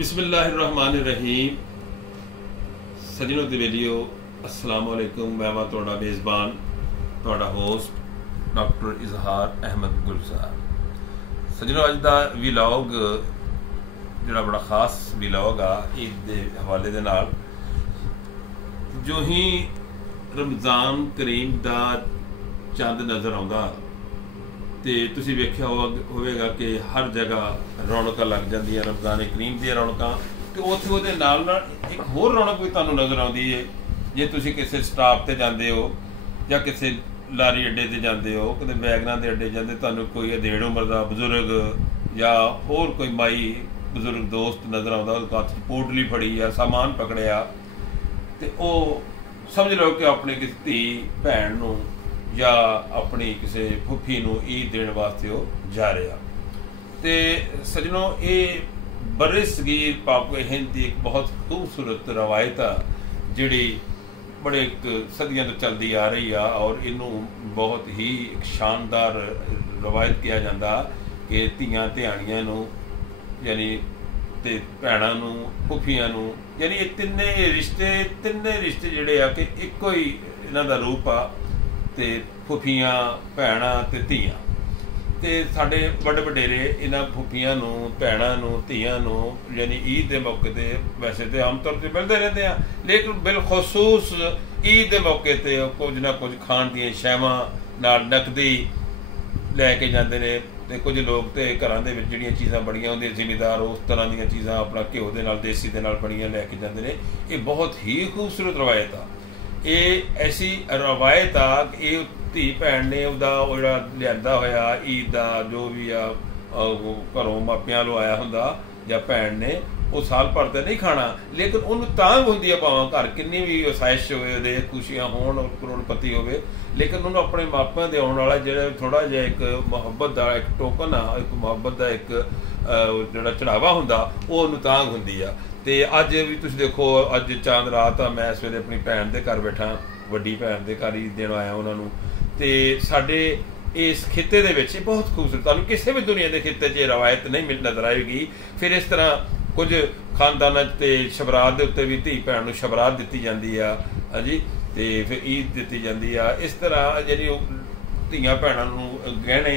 बिस्मिल्लाहिर्रहमानिर्रहीम। सजनों ते वेलियो अस्सलाम वालेकुम। मैं वां तुहाडा मेज़बान तुहाडा होस्ट डॉक्टर इजहार अहमद गुलजार। सजनों अज दा व्लॉग जिहड़ा बड़ा खास व्लॉग आ ईद दे हवाले दे नाल। जो ही रमज़ान करीम दा चंद नज़र आउंदा तो तुसीं वेख्या होवेगा कि हर जगह रौनक लग जांदियां रमज़ान करीम दी रौनक। तो उत्थे उहदे नाल नाल एक होर रौनक भी तुहानूं नज़र आउंदी है जे तुसीं किसी स्टाप ते जांदे हो जां किसी लारी अड्डे ते जांदे हो, किते वैगनां दे अड्डे जांदे, तुहानूं कोई अधेड़ उम्र दा बजुर्ग या होर कोई माई बजुर्ग दोस्त नज़र आउंदा, ओहदे हत्थ च पोटली फड़ी आ, सामान पकड़िया, तो वह समझ लो कि अपनी किसी धी भैन नूं या अपनी किसी फुफी नूं ईद देने वास्ते वो जा रहा। तो सजनों ये बड़े सगीर पाक हिंद की एक बहुत खूबसूरत रवायत आ जिहड़ी बड़े एक सदियों तो चलती आ रही आ और इनू बहुत ही एक शानदार रवायत किया जाता कि धीआं धियाणियां नूं यानी ते भैणां नूं फुफियां नूं यानी ये तिन्ने रिश्ते जिहड़े आ कि इक्को ही इन्हां दा रूप आ ते फुफियां भैणां ते धीआं। ते साडे वड्डे वडेरे इन्हां फुफियां नूं भैणां नूं धीआं नूं यानी ईद के मौके ते वैसे तो आम तौर पर मिलते रहते हैं, लेकिन बिलखसूस ईद के मौके ते कुछ ना कुछ खाण दीआं शैवां नाल नकदी लैके जांदे ने। ते कुछ लोग तो घरां दे विच जिहड़ियां चीज़ां बड़ियां होंदियां जिमीदार उस तरह दीयां चीज़ां अपना घ्यो दे नाल देसी दे नाल बड़ियां लैके जांदे ने। ये बहुत ही खूबसूरत रवायत आ। ये ऐसी रवायत आ कि ये धी भैन ने उसका जोड़ा लिया होया ईद का जो भी आ घरों मापियां लो आया होंदा या भैन ने वो साल भर तो नहीं खाना, लेकिन उन्होंने तांग होंदी है भावें घर किन्नी भी आसाइश होवे खुशियां होण करोड़पति होवे, लेकिन उन्होंने अपने मापियां दे आउण वाला जिहड़ा थोड़ा जिहा एक मुहब्बत का एक टोकन आ, एक मुहब्बत का एक जिहड़ा चढ़ावा हुंदा वो उन्होंने तांग हुंदी आ। ते अज भी तुसीं देखो अज चांद रात आ, मैं इस वेले अपनी भैन दे घर बैठा, वड्डी भैन दे घर ईद देण आया उन्होंने। ते साडे इस खिते दे विच बहुत खूबसूरत तुहानूं किसी भी दुनिया के खिते च रवायत नहीं नज़र आएगी। फिर इस तरह कुछ खानदानां ते शबरात दे उत्ते भी धी भैन नूं शबरात दित्ती जांदी आ हां जी, ते फिर ईद दित्ती जांदी आ। इस तरह जिहड़ी धीआं भैणां नूं गहणे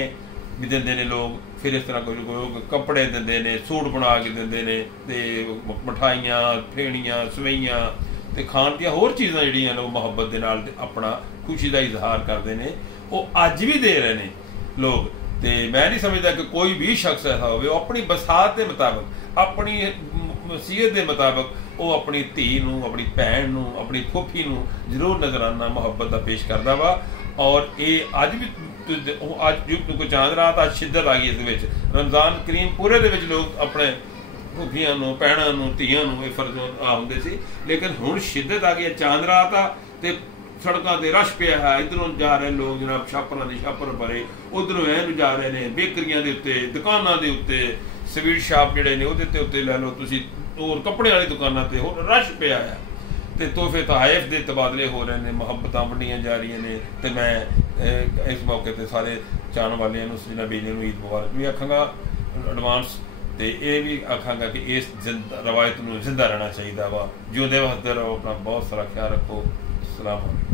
भी दिंदे ने लोग, फिर इस तरह कुछ लोग कपड़े दिंदे ने, सूट बना के दिंदे ने, ते मठाइयां फेणियां सवैयां ते खाण दीयां होर चीज़ां जिहड़ियां लोग मुहब्बत दे नाल अपना खुशी का इजहार करते हैं, वो अज भी दे रहे हैं लोग। तो मैं नहीं समझता कि कोई भी शख्स ऐसा हो अपनी बसात के मुताबिक अपनी मसीहत के मुताबिक वो अपनी धी नूं अपनी भैन नूं अपनी फुफी नूं जरूर नजराना मुहब्बत का पेश करता वा। और ये अज भी अज कोई चांद रात अज शिद्दत आ गई इस रमज़ान करीम पूरे दे विच लोग अपने फुफियां नूं भैणां नूं धीआं नूं फर्ज आउंदे सी, लेकिन हुण शिद्दत आ गई, चांद रात आ ते सड़कों पर रश पिया है, इधरों जा रहे लोग जनाब छापरां दे छापर भरे, उधरों ऐन जा रहे हैं बेकरियां दे उत्ते दुकानां दे उत्ते स्वीट शॉप जिहड़े ने उहदे ते उत्ते लै लो तुसीं होर कपड़े वाली दुकानां ते होर रश पिया है। तो तोहफे तहाइफ के तबादले हो रहे हैं, मुहब्बतां वंडियां जा रही ने। तो मैं इस मौके पर सारे चाहण वालियां नूं जनाबी नूं ईद मुबारक भी आखांगा एडवांस, तो ये भी आखांगा कि इस रवायत नूं जिंदा रहना चाहिए वा। जिउंदे वसदे रहो, अपना बहुत सारा ख्याल रखो। अस्सलाम वालेकुम।